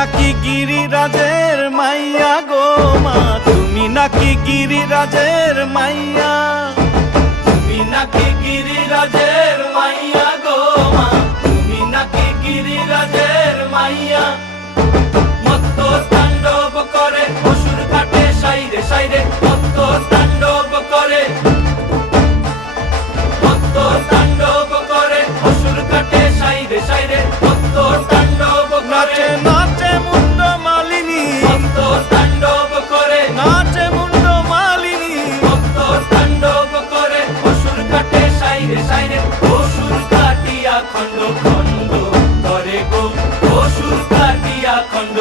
নাকি গিরিরাজের মাইয়া গো মা, তুমি নাকি গিরিরাজের মাইয়া, তুমি নাকি গিরিরাজের মাইয়া গো মা, তুমি নাকি গিরিরাজের মাইয়া। মত্ত তাণ্ডব করে অসুর কাটে সাইরে সাইরে, মত্ত তাণ্ডব করে, মত্ত তাণ্ডব করে অসুর কাটে সাইরে সাইরে, মত্ত তাণ্ডব করে। নাচে মুন্ড মালিনী, মত্ত তাণ্ডব করে, নাচে মুন্ড মালিনী, মত্ত তাণ্ডব করে অসুর কাটে সাইরে সাইরে, অসুর কাটিয়া খণ্ড খণ্ড করে গো, অসুর কাটিয়া খণ্ড